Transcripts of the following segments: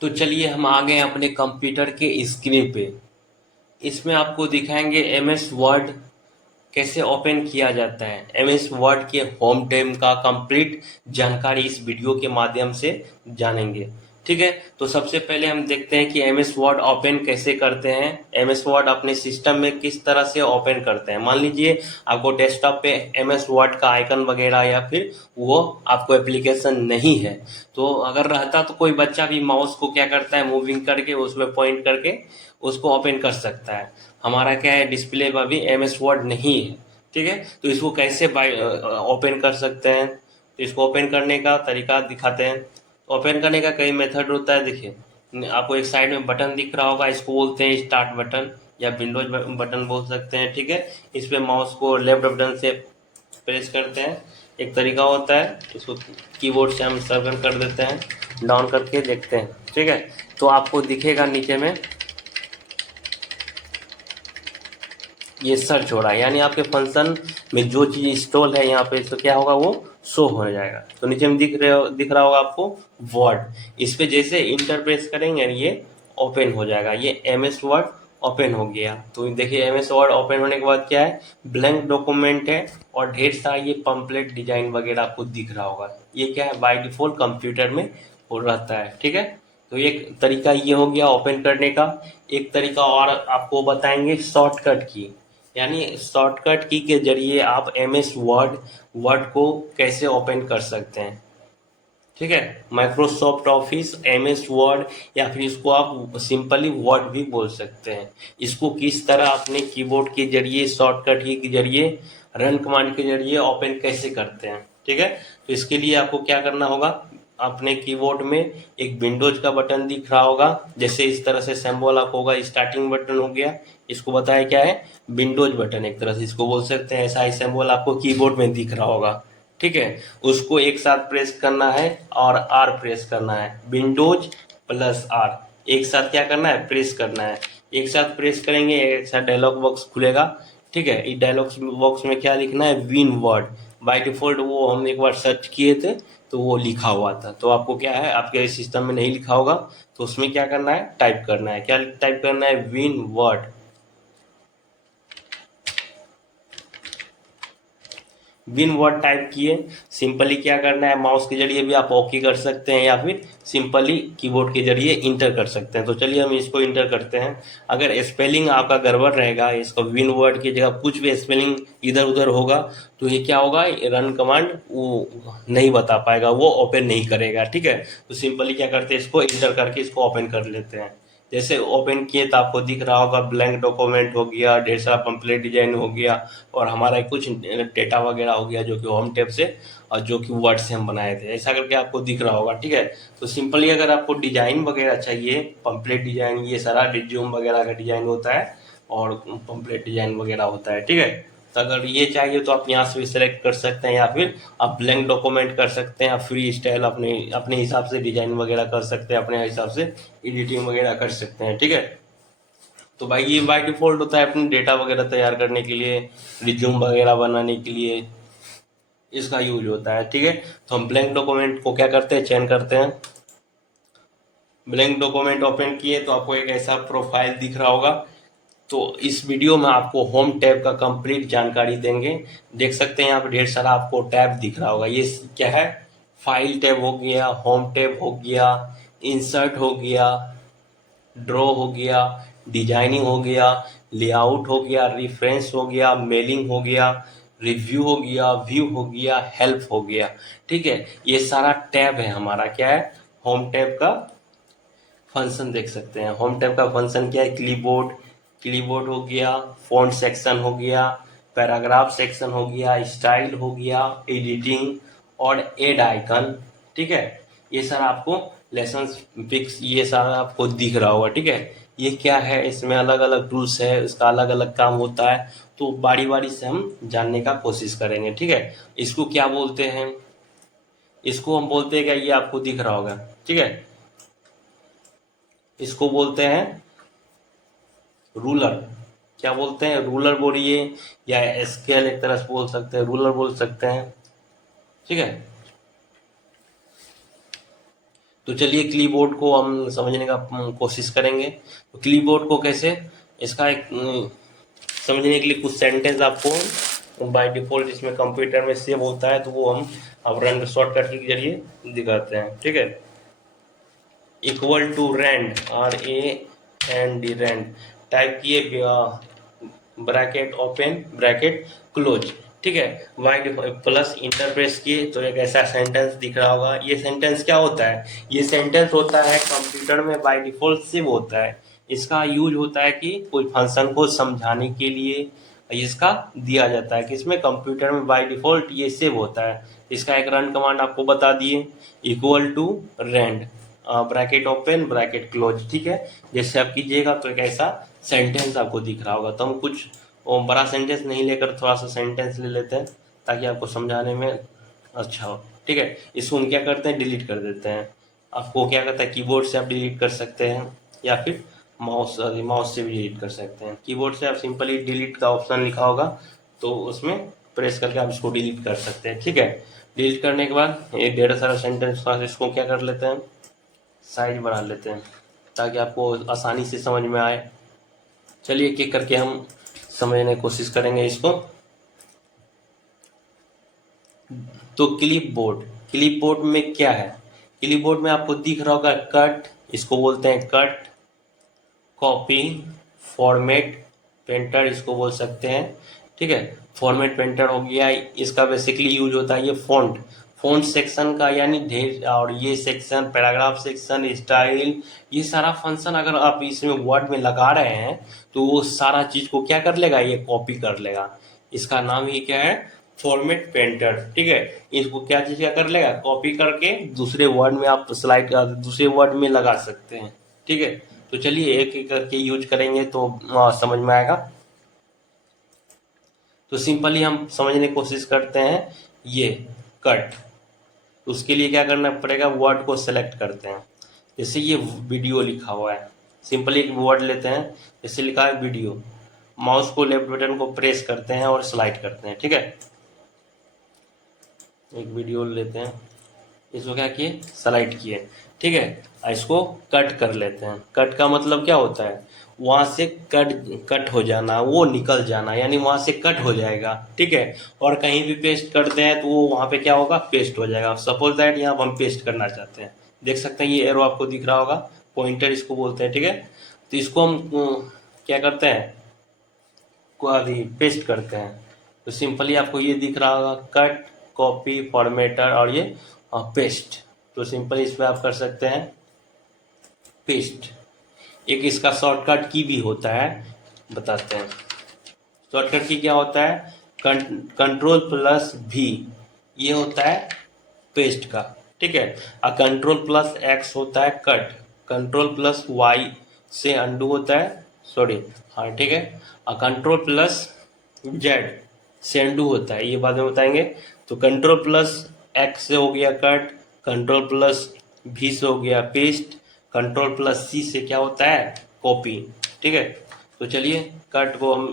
तो चलिए हम आ गए अपने कंप्यूटर के स्क्रीन पे। इसमें आपको दिखाएंगे एमएस वर्ड कैसे ओपन किया जाता है। एमएस वर्ड के होम टैब का कंप्लीट जानकारी इस वीडियो के माध्यम से जानेंगे। ठीक है, तो सबसे पहले हम देखते हैं कि एमएस वर्ड ओपन कैसे करते हैं। एमएस वर्ड अपने सिस्टम में किस तरह से ओपन करते हैं। मान लीजिए आपको डेस्कटॉप पे एमएस वर्ड का आइकन वगैरह या फिर वो आपको एप्लीकेशन नहीं है, तो अगर रहता तो कोई बच्चा भी माउस को क्या करता है, मूविंग करके उसमें पॉइंट करके उसको ओपन कर सकता है। हमारा क्या है, डिस्प्ले पर भी एमएस वर्ड नहीं है। ठीक है, तो इसको कैसे ओपन कर सकते हैं, तो इसको ओपन करने का तरीका दिखाते हैं। ओपन करने का कई मेथड होता है। देखिए आपको एक साइड में बटन दिख रहा होगा, इसको बोलते हैं स्टार्ट बटन या विंडोज बटन बोल सकते हैं। ठीक है, इस पे माउस को लेफ्ट बटन से प्रेस करते हैं। एक तरीका होता है, इसको कीबोर्ड से हम सर्कल कर देते हैं, डाउन करके देखते हैं। ठीक है, तो आपको दिखेगा नीचे में ये सर्च हो रहा है, यानी आपके फंक्शन में जो चीज़ इंस्टॉल है यहाँ पे, तो क्या होगा, वो शो हो जाएगा। तो नीचे में दिख रहा होगा आपको वर्ड। इस पे जैसे इंटर प्रेस करेंगे ये ओपन हो जाएगा। ये एम एस वर्ड ओपन हो गया। तो देखिए एम एस वर्ड ओपन होने के बाद क्या है, ब्लैंक डॉक्यूमेंट है और ढेर सारा ये पम्पलेट डिजाइन वगैरह आपको दिख रहा होगा। ये क्या है, बाय डिफॉल्ट कंप्यूटर में हो रहता है। ठीक है, तो एक तरीका ये हो गया ओपन करने का। एक तरीका और आपको बताएंगे शॉर्टकट की, यानी शॉर्टकट की के जरिए आप एम एस वर्ड वर्ड को कैसे ओपन कर सकते हैं। ठीक है, Microsoft office M S word, या फिर इसको आप सिंपली वर्ड भी बोल सकते हैं। इसको किस तरह अपने कीबोर्ड के जरिए, शॉर्टकट की के जरिए, रन कमांड के जरिए ओपन कैसे करते हैं। ठीक है, तो इसके लिए आपको क्या करना होगा, अपने कीबोर्ड में एक विंडोज का बटन दिख रहा होगा, जैसे इस तरह से सिंबल आप होगा, स्टार्टिंग बटन हो गया। इसको बताया क्या है, विंडोज बटन एक तरह से इसको बोल सकते हैं। ऐसा ही सिंबल आपको कीबोर्ड में दिख रहा होगा। ठीक है, उसको एक साथ प्रेस करना है और आर प्रेस करना है, विंडोज प्लस आर एक साथ क्या करना है, प्रेस करना है। एक साथ प्रेस करेंगे, एक साथ डायलॉग बॉक्स खुलेगा। ठीक है, इस डायलॉग बॉक्स में क्या लिखना है, विन वर्ड। बाय डिफॉल्ट वो हम एक बार सर्च किए थे तो वो लिखा हुआ था, तो आपको क्या है, आपके सिस्टम में नहीं लिखा होगा, तो उसमें क्या करना है, टाइप करना है। क्या टाइप करना है, win word. Win word type किए, सिंपली क्या करना है, माउस के जरिए भी आप ओके कर सकते हैं या फिर सिंपली कीबोर्ड के जरिए इंटर कर सकते हैं। तो चलिए हम इसको इंटर करते हैं। अगर स्पेलिंग आपका गड़बड़ रहेगा, इसको विन वर्ड की जगह कुछ भी स्पेलिंग इधर उधर होगा, तो ये क्या होगा, रन कमांड वो नहीं बता पाएगा, वो ओपन नहीं करेगा। ठीक है, तो सिंपली क्या करते हैं, इसको इंटर करके इसको ओपन कर लेते हैं। जैसे ओपन किए तो आपको दिख रहा होगा ब्लैंक डॉक्यूमेंट हो गया, ढेर सारा पम्पलेट डिजाइन हो गया, और हमारा कुछ डेटा वगैरह हो गया जो कि होम टैब से और जो कि वर्ड से हम बनाए थे, ऐसा करके आपको दिख रहा होगा। ठीक है, तो सिंपली अगर आपको डिजाइन वगैरह चाहिए, पम्पलेट डिजाइन, ये सारा रिज्यूम वगैरह का डिजाइन होता है और पम्पलेट डिजाइन वगैरह होता है। ठीक है, तो अगर ये चाहिए तो आप यहाँ से भी सेलेक्ट कर सकते हैं, या फिर आप ब्लैंक डॉक्यूमेंट कर सकते हैं, आप फ्री स्टाइल अपने अपने हिसाब से डिजाइन वगैरह कर सकते हैं, अपने हिसाब से एडिटिंग वगैरह कर सकते हैं। ठीक है, तो भाई ये बाय डिफॉल्ट होता है अपने डेटा वगैरह तैयार करने के लिए, रिज्यूम वगैरह बनाने के लिए इसका यूज होता है। ठीक है, तो हम ब्लैंक डॉक्यूमेंट को क्या करते हैं, चयन करते हैं। ब्लैंक डॉक्यूमेंट ओपन किए तो आपको एक ऐसा प्रोफाइल दिख रहा होगा। तो इस वीडियो में आपको होम टैब का कंप्लीट जानकारी देंगे। देख सकते हैं यहाँ पे ढेर सारा आपको टैब दिख रहा होगा। ये क्या है, फाइल टैब हो गया, होम टैब हो गया, इंसर्ट हो गया, ड्रॉ हो गया, डिजाइनिंग हो गया, लेआउट हो गया, रेफरेंस हो गया, मेलिंग हो गया, रिव्यू हो गया, व्यू हो गया, हेल्प हो गया। ठीक है, ये सारा टैब है हमारा, क्या है, होम टैब का फंक्शन। देख सकते हैं होम टैब का फंक्शन क्या है, क्लीबोर्ड, क्लीबोर्ड हो गया, फॉन्ट सेक्शन हो गया, पैराग्राफ सेक्शन हो गया, स्टाइल हो गया, एडिटिंग और एड आइकन। ठीक है, ये सारा आपको लेसन पिक्स ये सारा आपको दिख रहा होगा। ठीक है, ये क्या है, इसमें अलग अलग टूल्स है, इसका अलग अलग काम होता है, तो बारी बारी से हम जानने का कोशिश करेंगे। ठीक है, इसको क्या बोलते हैं, इसको हम बोलते हैं, क्या ये आपको दिख रहा होगा। ठीक है, इसको बोलते हैं रूलर। क्या बोलते हैं, रूलर बोलिए, या स्केल एक तरह से बोल सकते हैं, रूलर बोल सकते हैं। ठीक है, तो चलिए क्लीबोर्ड को हम समझने का कोशिश करेंगे। तो क्लीबोर्ड को कैसे, इसका एक समझने के लिए कुछ सेंटेंस आपको बाय डिफॉल्ट इसमें कंप्यूटर में सेव होता है, तो वो हम अब रन शॉर्टकट के जरिए दिखाते हैं। ठीक है, equal to rand, RAND rand type किए, ब्रैकेट ओपन ब्रैकेट क्लोज। ठीक है, वाई प्लस इंटर प्रेस किए तो एक ऐसा सेंटेंस दिख रहा होगा। ये सेंटेंस क्या होता है, ये सेंटेंस होता है कंप्यूटर में बाय डिफॉल्ट सेव होता है। इसका यूज होता है कि कोई फंक्शन को समझाने के लिए इसका दिया जाता है कि इसमें कंप्यूटर में बाय डिफॉल्ट ये सेव होता है। इसका एक रन कमांड आपको बता दिए, equal to rand bracket open bracket close. ठीक है, जैसे आप कीजिएगा तो एक ऐसा सेंटेंस आपको दिख रहा होगा। तो हम कुछ बड़ा सेंटेंस नहीं लेकर थोड़ा सा सेंटेंस ले लेते हैं ताकि आपको समझाने में अच्छा हो। ठीक है, इसको हम क्या करते हैं, डिलीट कर देते हैं। आपको क्या करता है, कीबोर्ड से आप डिलीट कर सकते हैं या फिर माउस से भी डिलीट कर सकते हैं। कीबोर्ड से आप सिंपली डिलीट का ऑप्शन लिखा होगा तो उसमें प्रेस करके आप इसको डिलीट कर सकते हैं। ठीक है, डिलीट करने के बाद एक ढेर सारा सेंटेंस था, इसको क्या कर लेते हैं, साइज बढ़ा लेते हैं ताकि आपको आसानी से समझ में आए। चलिए एक एक करके हम समझने की कोशिश करेंगे इसको। तो क्लिपबोर्ड में क्या है, क्लिपबोर्ड में आपको दिख रहा होगा कट, इसको बोलते हैं कट, कॉपी, फॉर्मेट पेंटर इसको बोल सकते हैं। ठीक है, फॉर्मेट पेंटर हो गया, इसका बेसिकली यूज होता है ये फ़ॉन्ट सेक्शन का, यानी ढेर, और ये सेक्शन पैराग्राफ सेक्शन स्टाइल, ये सारा फंक्शन अगर आप इसमें वर्ड में लगा रहे हैं तो वो सारा चीज़ को क्या कर लेगा, ये कॉपी कर लेगा। इसका नाम ही क्या है, फॉर्मेट पेंटर। ठीक है, इसको क्या चीज़ क्या कर लेगा, कॉपी करके दूसरे वर्ड में आप स्लाइड दूसरे वर्ड में लगा सकते हैं। ठीक है, तो चलिए एक एक करके यूज करेंगे तो समझ में आएगा। तो सिंपली हम समझने की कोशिश करते हैं, ये कट, उसके लिए क्या करना पड़ेगा, वर्ड को सेलेक्ट करते हैं। जैसे ये वीडियो लिखा हुआ है, सिंपली एक वर्ड लेते हैं, जैसे लिखा है वीडियो, माउस को लेफ्ट बटन को प्रेस करते हैं और स्लाइड करते हैं। ठीक है, एक वीडियो लेते हैं, इसको क्या किए, स्लाइड किए। ठीक है, इसको कट कर लेते हैं। कट का मतलब क्या होता है, वहां से कट हो जाना, वो निकल जाना, यानी वहां से कट हो जाएगा। ठीक है, और कहीं भी पेस्ट करते हैं तो वो वहां पे क्या होगा, पेस्ट हो जाएगा। सपोज दैट यहाँ पर हम पेस्ट करना चाहते हैं, देख सकते हैं ये एरो आपको दिख रहा होगा, पॉइंटर इसको बोलते हैं। ठीक है, तो इसको हम क्या करते हैं, पेस्ट करते हैं। तो सिंपली आपको ये दिख रहा होगा कट, कॉपी, फॉर्मेटर और ये पेस्ट। तो सिंपली इस पर आप कर सकते हैं पेस्ट। एक इसका शॉर्टकट की भी होता है, बताते हैं। शॉर्टकट की क्या होता है, Ctrl+V, ये होता है पेस्ट का। ठीक है, और Ctrl+X होता है कट, Ctrl+Y से अंडू होता है, सॉरी, हाँ ठीक है, और Ctrl+Z से अंडू होता है, ये बाद में बताएंगे। तो Ctrl+X से हो गया कट, Ctrl+V से हो गया पेस्ट, Ctrl+C से क्या होता है, कॉपी। ठीक है, तो चलिए कट को हम,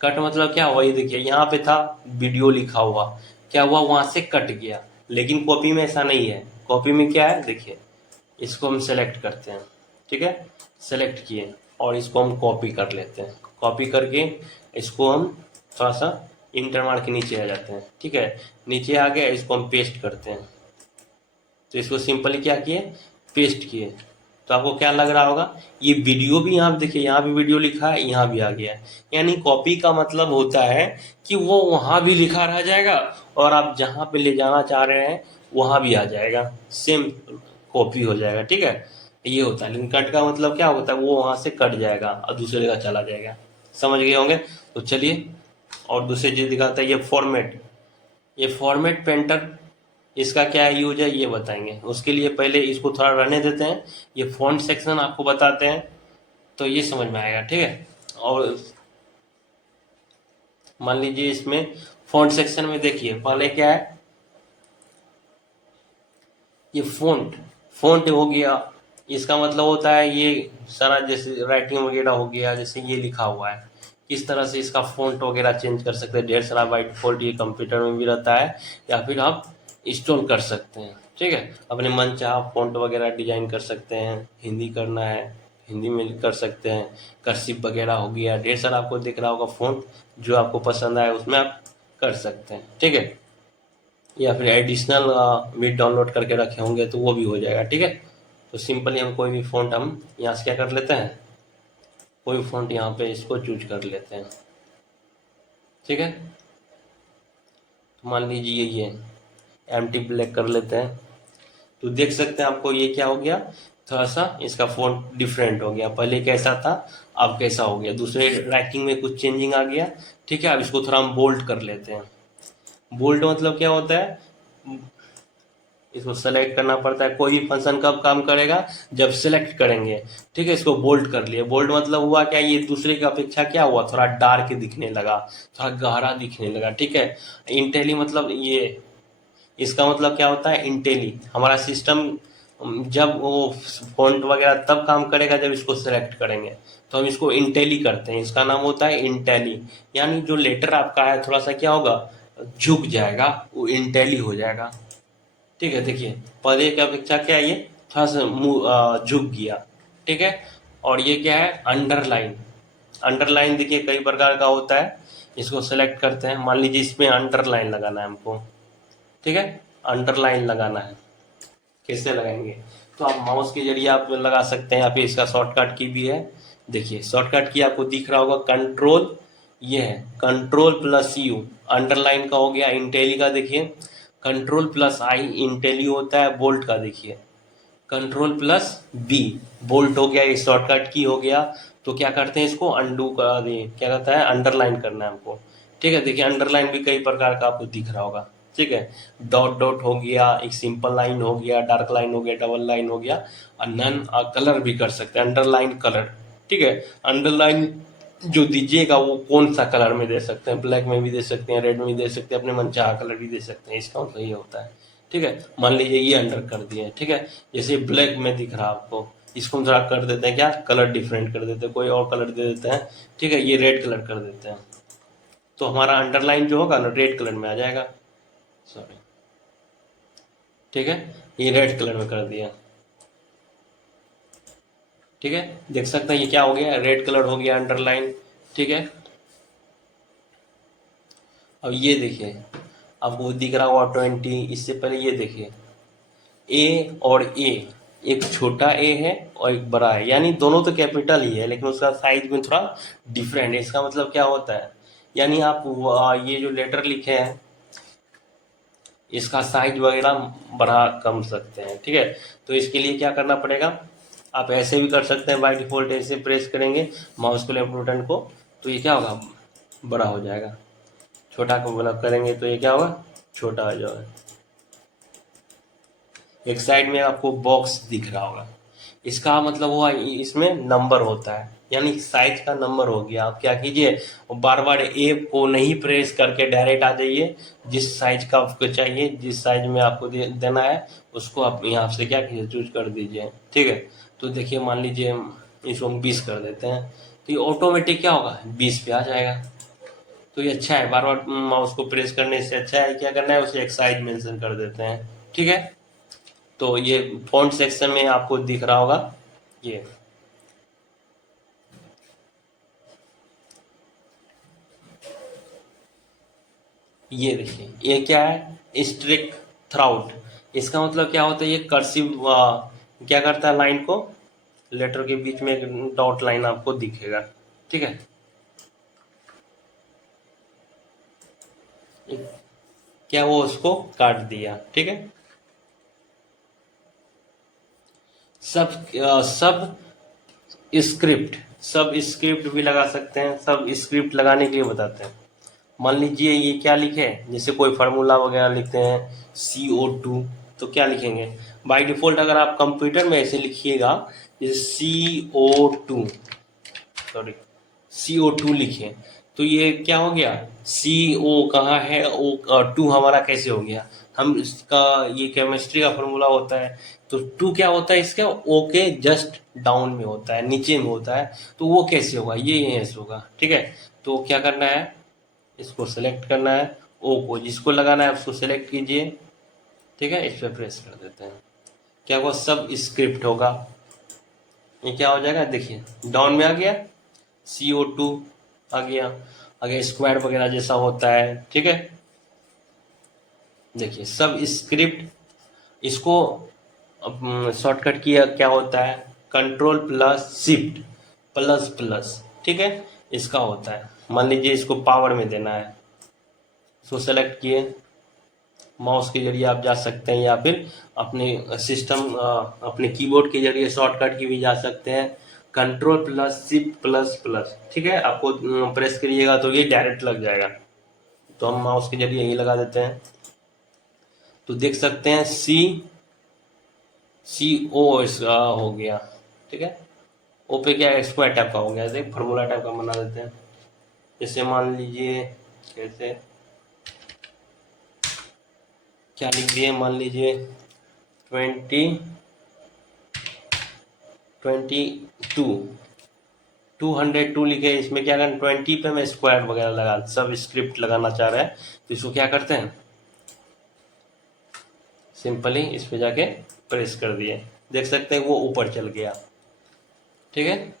कट मतलब क्या हुआ, ये देखिए यहाँ पे था वीडियो लिखा हुआ, क्या हुआ, वहां से कट गया। लेकिन कॉपी में ऐसा नहीं है, कॉपी में क्या है, देखिए इसको हम सेलेक्ट करते हैं। ठीक है, सेलेक्ट किए और इसको हम कॉपी कर लेते हैं। कॉपी करके इसको हम थोड़ा सा इंटर मार के नीचे आ जाते हैं। ठीक है, नीचे आ गया, इसको हम पेस्ट करते हैं। तो इसको सिंपली क्या किए, पेस्ट किए। तो आपको क्या लग रहा होगा, ये वीडियो भी यहाँ देखिए, यहाँ भी वीडियो लिखा है, यहाँ भी आ गया है। यानी कॉपी का मतलब होता है कि वो वहाँ भी लिखा रह जाएगा और आप जहाँ पे ले जाना चाह रहे हैं वहाँ भी आ जाएगा, सेम कॉपी हो जाएगा। ठीक है, ये होता है। लेकिन कट का मतलब क्या होता है, वो वहाँ से कट जाएगा और दूसरी जगह चला जाएगा। समझ गए होंगे। तो चलिए और दूसरी चीज़ दिखाता है, ये फॉर्मेट, ये फॉर्मेट पेंटर, इसका क्या यूज है ये बताएंगे। उसके लिए पहले इसको थोड़ा रहने देते हैं, ये फॉन्ट सेक्शन आपको बताते हैं तो ये समझ में आएगा। ठीक है, और मान लीजिए इसमें फॉन्ट सेक्शन में देखिए पहले क्या है, ये फॉन्ट हो गया, इसका मतलब होता है ये सारा जैसे राइटिंग वगैरह हो गया, जैसे ये लिखा हुआ है, किस तरह से इसका फॉन्ट वगैरह चेंज कर सकते हैं। ढेर सारा बाय डिफॉल्ट ये कंप्यूटर में भी रहता है या फिर आप इंस्टॉल कर सकते हैं। ठीक है। अपने मन चाहा फ़ॉन्ट वगैरह डिज़ाइन कर सकते हैं, हिंदी करना है हिंदी में कर सकते हैं, कर्सिव वगैरह हो गया, ढेर सारा आपको दिख रहा होगा फ़ॉन्ट, जो आपको पसंद आए उसमें आप कर सकते हैं, ठीक है। या फिर एडिशनल भी डाउनलोड करके रखे होंगे तो वो भी हो जाएगा, ठीक है। तो सिंपली हम कोई भी फ़ॉन्ट हम यहाँ से क्या कर लेते हैं, कोई फ़ॉन्ट यहाँ पे इसको चूज कर लेते हैं, ठीक है। तो मान लीजिए ये एम्प्टी ब्लैक कर लेते हैं, तो देख सकते हैं आपको ये क्या हो गया, थोड़ा सा इसका फ़ॉन्ट डिफरेंट हो गया, पहले कैसा था अब कैसा हो गया, दूसरे राइटिंग में कुछ चेंजिंग आ गया, ठीक है। अब इसको थोड़ा हम बोल्ड कर लेते हैं। बोल्ड मतलब क्या होता है, इसको सेलेक्ट करना पड़ता है, कोई भी फंक्शन कब काम करेगा, जब सेलेक्ट करेंगे, ठीक है। इसको बोल्ड कर लिए, बोल्ड मतलब हुआ क्या, ये दूसरे की अपेक्षा क्या हुआ, थोड़ा डार्क दिखने लगा, थोड़ा गहरा दिखने लगा, ठीक है। इंटेली मतलब ये, इसका मतलब क्या होता है, इंटेली हमारा सिस्टम जब वो फॉन्ट वगैरह तब काम करेगा जब इसको सेलेक्ट करेंगे, तो हम इसको इंटेली करते हैं, इसका नाम होता है इंटेली। यानी जो लेटर आपका है थोड़ा सा क्या होगा, झुक जाएगा, वो इंटेली हो जाएगा, ठीक है। देखिए पहले की अपेक्षा क्या है, ये थोड़ा सा झुक गया, ठीक है। और ये क्या है, अंडरलाइन। अंडरलाइन देखिए कई प्रकार का होता है, इसको सेलेक्ट करते हैं, मान लीजिए इसमें अंडरलाइन लगाना है हमको, ठीक है। अंडरलाइन लगाना है, कैसे लगाएंगे, तो आप माउस के जरिए आप लगा सकते हैं, यहाँ पे इसका शॉर्टकट की भी है। देखिए शॉर्टकट की आपको दिख रहा होगा कंट्रोल, ये है कंट्रोल प्लस यू, अंडरलाइन का हो गया, इंटेली का देखिए कंट्रोल प्लस आई इंटेली होता है, बोल्ट का देखिए कंट्रोल प्लस बी बोल्ट हो गया, ये शॉर्टकट की हो गया। तो क्या करते हैं, इसको अंडू कर दिए, क्या कहता है अंडरलाइन करना है हमको, ठीक है। देखिए अंडरलाइन भी कई प्रकार का आपको दिख रहा होगा, ठीक है। डॉट डॉट हो गया, एक सिंपल लाइन हो गया, डार्क लाइन हो गया, डबल लाइन हो गया, और नन कलर भी कर सकते हैं, अंडरलाइन कलर, ठीक है। अंडरलाइन जो दीजिएगा वो कौन सा कलर में दे सकते हैं, ब्लैक में भी दे सकते हैं, रेड में भी दे सकते हैं, अपने मन चाहा कलर भी दे सकते हैं, इसका मतलब ये होता है, ठीक है। मान लीजिए ये अंडर कर दिए, ठीक है, जैसे ब्लैक में दिख रहा आपको, इसको हम थोड़ा कर देते हैं, क्या कलर डिफरेंट कर देते हैं, कोई और कलर दे देते हैं, ठीक है। ये रेड कलर कर देते हैं, तो हमारा अंडरलाइन जो होगा ना रेड कलर में आ जाएगा, सॉरी, ठीक है। ये रेड कलर में कर दिया, ठीक है। देख सकते हैं ये क्या हो गया, रेड कलर हो गया अंडरलाइन, ठीक है। अब ये देखिए आपको दिख रहा होगा 20, इससे पहले ये देखिए ए और ए, एक छोटा ए है और एक बड़ा है, यानी दोनों तो कैपिटल ही है लेकिन उसका साइज में थोड़ा डिफरेंट है। इसका मतलब क्या होता है, यानी आप ये जो लेटर लिखे हैं इसका साइज वगैरह बढ़ा कम सकते हैं, ठीक है। तो इसके लिए क्या करना पड़ेगा, आप ऐसे भी कर सकते हैं, बाय डिफॉल्ट ऐसे प्रेस करेंगे माउस को लेफ्ट बटन को, तो ये क्या होगा, बड़ा हो जाएगा, छोटा को बड़ा करेंगे तो ये क्या होगा, छोटा हो जाएगा। एक साइड में आपको बॉक्स दिख रहा होगा, इसका मतलब हुआ इसमें नंबर होता है, यानी साइज का नंबर हो गया। आप क्या कीजिए, बार बार ए को नहीं प्रेस करके डायरेक्ट आ जाइए, जिस साइज का आपको चाहिए, जिस साइज में आपको देना है उसको आप यहाँ से क्या कीजिए, चूज कर दीजिए, ठीक है। तो देखिए मान लीजिए इसको हम 20 कर देते हैं, तो ये ऑटोमेटिक क्या होगा, 20 पे आ जाएगा। तो ये अच्छा है, बार बार माउस को प्रेस करने से अच्छा है क्या करना है, उसे एक साइज मेंशन कर देते हैं, ठीक है। तो ये फॉन्ट सेक्शन में आपको दिख रहा होगा, ये देखिए ये क्या है, स्ट्रिक थ्राउट, इसका मतलब क्या होता है, ये कर्सिव क्या करता है, लाइन को लेटर के बीच में एक डॉट लाइन आपको दिखेगा, ठीक है। क्या वो उसको काट दिया, ठीक है। सब सब स्क्रिप्ट, सब स्क्रिप्ट भी लगा सकते हैं, सब स्क्रिप्ट लगाने के लिए बताते हैं। मान लीजिए ये क्या लिखे, जैसे कोई फार्मूला वगैरह लिखते हैं CO2, तो क्या लिखेंगे, बाय डिफ़ॉल्ट अगर आप कंप्यूटर में ऐसे लिखिएगा जैसे CO2, सॉरी CO2 लिखे, तो ये क्या हो गया, CO कहाँ है, O 2 हमारा कैसे हो गया, हम इसका ये केमिस्ट्री का फॉर्मूला होता है, तो 2 क्या होता है इसका, O के जस्ट डाउन में होता है, नीचे में होता है, तो वो कैसे होगा, ये ऐसे होगा, ठीक है। तो क्या करना है, इसको सेलेक्ट करना है, ओ को जिसको लगाना है उसको सेलेक्ट कीजिए, ठीक है, इस पर प्रेस कर देते हैं, क्या वो सब स्क्रिप्ट होगा। ये क्या हो जाएगा, देखिए डाउन में आ गया, CO2 आ गया, आगे स्क्वायर वगैरह जैसा होता है। ठीक है, देखिए सब स्क्रिप्ट, इसको शॉर्टकट किया क्या होता है, control plus shift plus plus. ठीक है, इसका होता है। मान लीजिए इसको पावर में देना है, इसको सेलेक्ट किए, माउस के जरिए आप जा सकते हैं, या फिर अपने सिस्टम अपने कीबोर्ड के जरिए शॉर्टकट की भी जा सकते हैं, control plus shift plus plus. ठीक है, आपको प्रेस करिएगा तो ये डायरेक्ट लग जाएगा, तो हम माउस के जरिए यही लगा देते हैं। तो देख सकते हैं CO हो गया। ठीक है, ओ पे क्या स्क्वायर टाइप का हो गया, जैसे फार्मूला टाइप का बना देते हैं। जैसे मान लीजिए, कैसे क्या लिख दिए, मान लीजिए 202 लिखे, इसमें क्या करना, 20 पे मैं स्क्वायर वगैरह लगा, सब स्क्रिप्ट लगाना चाह रहा है, तो इसको क्या करते हैं, सिंपली इस पे जाके प्रेस कर दिए, देख सकते हैं वो ऊपर चल गया। ठीक है,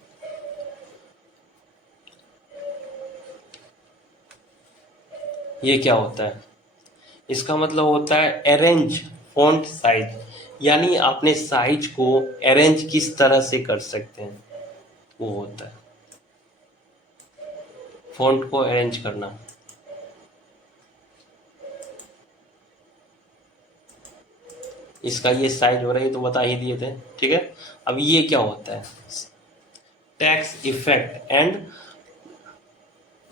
ये क्या होता है, इसका मतलब होता है अरेंज फॉन्ट साइज, यानी अपने साइज को अरेंज किस तरह से कर सकते हैं, वो होता है फॉन्ट को अरेंज करना। इसका ये साइज हो रहा है तो बता ही दिए थे। ठीक है, अब ये क्या होता है, टेक्स्ट इफेक्ट एंड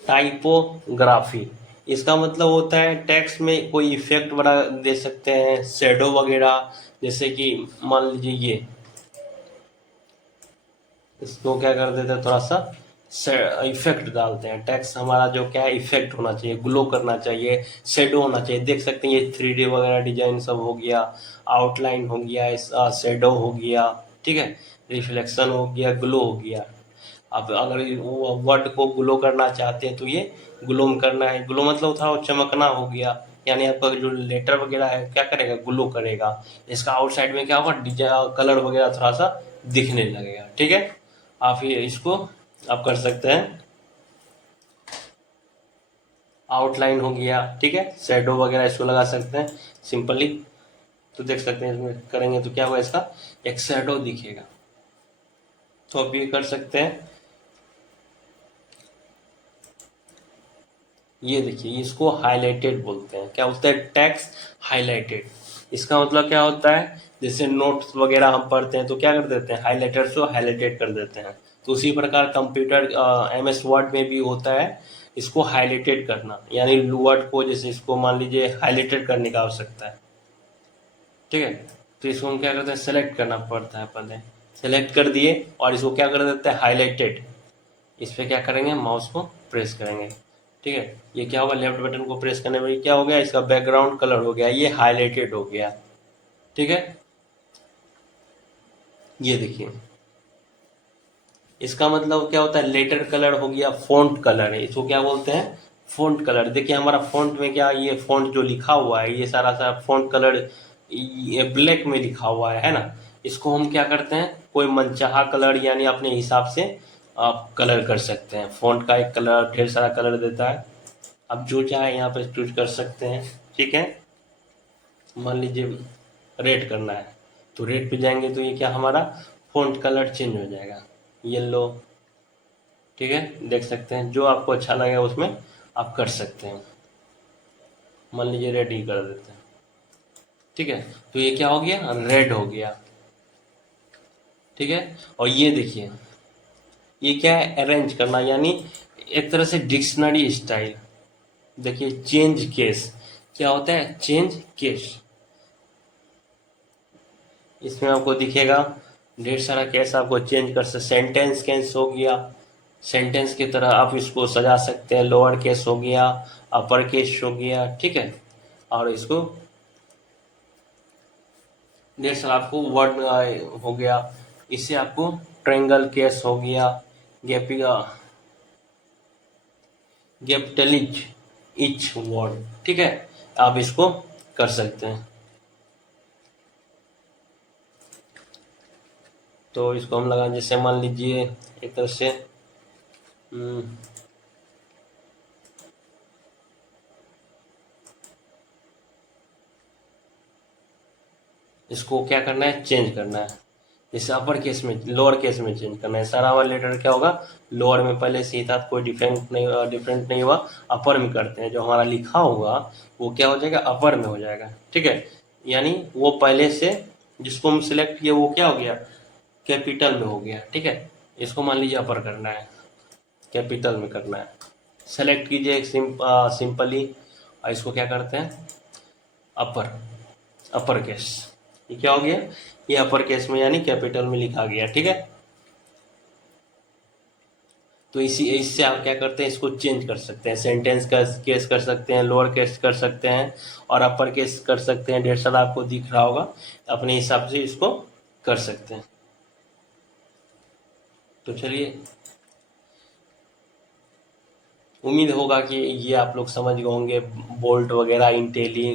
टाइपोग्राफी। इसका मतलब होता है टेक्स्ट में कोई इफेक्ट बना दे सकते हैं, शेडो वगैरह, जैसे कि मान लीजिए ये, इसको क्या कर देते हैं, थोड़ा सा इफेक्ट डालते हैं। टेक्स्ट हमारा जो क्या है, इफेक्ट होना चाहिए, ग्लो करना चाहिए, शेडो होना चाहिए। देख सकते हैं ये 3D वगैरह डिजाइन सब हो गया, आउटलाइन हो गया, शेडो हो गया। ठीक है, रिफ्लेक्शन हो गया, ग्लो हो गया। आप अगर वर्ड को ग्लो करना चाहते हैं तो ये ग्लो में करना है, ग्लो मतलब थोड़ा चमकना हो गया, यानी आपका जो लेटर वगैरह है क्या करेगा, ग्लो करेगा। इसका आउटसाइड में क्या होगा, डिजाइन कलर वगैरह थोड़ा सा दिखने लगेगा। ठीक है, आप ये इसको आप कर सकते हैं, आउटलाइन हो गया। ठीक है, शेडो वगैरह इसको लगा सकते हैं सिंपली। तो देख सकते हैं इसमें करेंगे तो क्या होगा, इसका एक शेडो दिखेगा, तो आप ये कर सकते हैं। ये देखिए, इसको हाईलाइटेड बोलते हैं, क्या होता है, टेक्स्ट हाईलाइटेड। इसका मतलब क्या होता है, जैसे नोट्स वगैरह हम पढ़ते हैं तो क्या कर देते हैं, हाईलाइटर से हाईलाइटेड कर देते हैं। तो उसी प्रकार कंप्यूटर MS वर्ड में भी होता है, इसको हाईलाइटेड करना, यानी वर्ड को, जैसे इसको मान लीजिए हाईलाइटेड करने का आवश्यकता है। ठीक है, तो इसको हम क्या करते हैं, सेलेक्ट करना पड़ता है, पहले सेलेक्ट कर दिए और इसको क्या कर देते हैं, हाईलाइटेड। इस पर क्या करेंगे, माउस को प्रेस करेंगे। ठीक है, ये क्या होगा, लेफ्ट बटन को प्रेस करने में क्या हो गया, इसका बैकग्राउंड कलर हो गया, ये हाईलाइटेड हो गया। ठीक है, ये देखिए, इसका मतलब क्या होता है, लेटर कलर हो गया, फॉन्ट कलर है, इसको क्या बोलते हैं, फॉन्ट कलर। देखिए हमारा फॉन्ट में क्या, ये फॉन्ट जो लिखा हुआ है, ये सारा फॉन्ट कलर ये ब्लैक में लिखा हुआ है ना। इसको हम क्या करते हैं, कोई मनचाहा कलर, यानी अपने हिसाब से आप कलर कर सकते हैं। फॉन्ट का एक कलर ढेर सारा कलर देता है, आप जो चाहे यहाँ पे चूज कर सकते हैं। ठीक है, मान लीजिए रेड करना है, तो रेड पे जाएंगे तो ये क्या, हमारा फॉन्ट कलर चेंज हो जाएगा, येलो। ठीक है, देख सकते हैं जो आपको अच्छा लगे उसमें आप कर सकते हैं। मान लीजिए रेड ही कर देते हैं। ठीक है, तो ये क्या हो गया, रेड हो गया। ठीक है, और ये देखिए, ये क्या है, अरेंज करना, यानी एक तरह से डिक्शनरी स्टाइल। देखिए चेंज केस, क्या होता है, चेंज केस। इसमें आपको दिखेगा ढेर सारा केस, आपको चेंज कर सकते। सेंटेंस केस हो गया, सेंटेंस की तरह आप इसको सजा सकते हैं। लोअर केस हो गया, अपर केस हो गया। ठीक है, और इसको ढेर सारा आपको वर्ड हो गया, इससे आपको ट्रायंगल केस हो गया, गैपिगा गैप्टलिज इच वर्ड। ठीक है, आप इसको कर सकते हैं। तो इसको हम लगा, जैसे मान लीजिए एक तरह से इसको क्या करना है, चेंज करना है। जैसे अपर केस में, लोअर केस में चेंज करना है। सारा वाला लेटर क्या होगा, लोअर में पहले से ही था, कोई डिफरेंट नहीं हुआ। अपर में करते हैं, जो हमारा लिखा होगा वो क्या हो जाएगा, अपर में हो जाएगा। ठीक है, यानी वो पहले से जिसको हम सिलेक्ट किए वो क्या हो गया, कैपिटल में हो गया। ठीक है, इसको मान लीजिए अपर करना है, कैपिटल में करना है। सेलेक्ट कीजिए एक सिंपली, और इसको क्या करते हैं, अपर अपर केस। ये क्या हो गया, ये अपर केस में यानी कैपिटल में लिखा गया। ठीक है, तो इसी इससे आप क्या करते हैं, इसको चेंज कर सकते हैं। सेंटेंस का केस कर सकते हैं, लोअर केस कर सकते हैं, और अपर केस कर सकते हैं। ढेर सारा आपको दिख रहा होगा, अपने हिसाब से इसको कर सकते हैं। तो चलिए, उम्मीद होगा कि ये आप लोग समझ गए होंगे। बोल्ट वगैरह, इंटेली,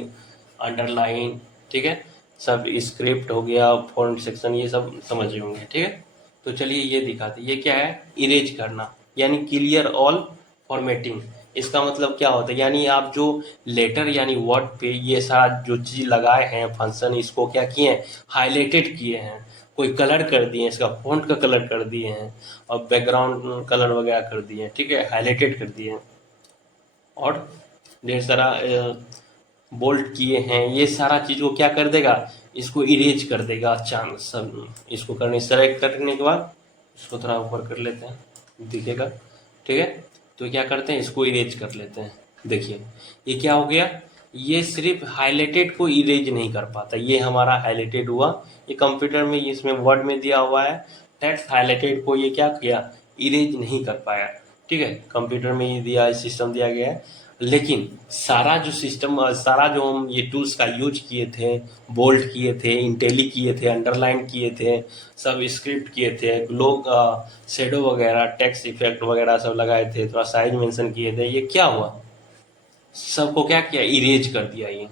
अंडरलाइन, ठीक है, सब स्क्रिप्ट हो गया, फॉन्ट सेक्शन, ये सब समझ गए होंगे। ठीक है, तो चलिए ये दिखाते, ये क्या है, इरेज करना, यानी क्लियर ऑल फॉर्मेटिंग। इसका मतलब क्या होता है, यानी आप जो लेटर यानी वर्ड पे ये सारा जो चीज़ लगाए हैं फंक्शन, इसको क्या किए हैं, हाईलाइटेड किए हैं, कोई कलर कर दिए, इसका फॉन्ट का कलर कर दिए हैं, और बैकग्राउंड कलर वगैरह कर दिए हैं। ठीक है, हाईलाइटेड कर दिए हैं, और ढेर सारा बोल्ट किए हैं। ये सारा चीज़ को क्या कर देगा, इसको इरेज कर देगा चांस सब। इसको करने, सेलेक्ट करने के बाद इसको थोड़ा ऊपर कर लेते हैं, दिखेगा। ठीक है, तो क्या करते हैं, इसको इरेज कर लेते हैं। देखिए ये क्या हो गया, ये सिर्फ हाईलाइटेड को इरेज नहीं कर पाता, ये हमारा हाईलाइटेड हुआ। ये कंप्यूटर में, इसमें वर्ड में दिया हुआ है, टेक्स्ट हाईलाइटेड को ये क्या किया, इरेज नहीं कर पाया। ठीक है, कंप्यूटर में ये दिया, सिस्टम दिया गया है। लेकिन सारा जो सिस्टम, सारा जो हम ये टूल्स का यूज किए थे, बोल्ड किए थे, इंटेली किए थे, अंडरलाइन किए थे, सब स्क्रिप्ट किए थे, लोग शेडो वगैरह, टेक्स्ट इफेक्ट वगैरह सब लगाए थे, थोड़ा साइज मेंशन किए थे, ये क्या हुआ, सबको क्या किया, इरेज कर दिया। ये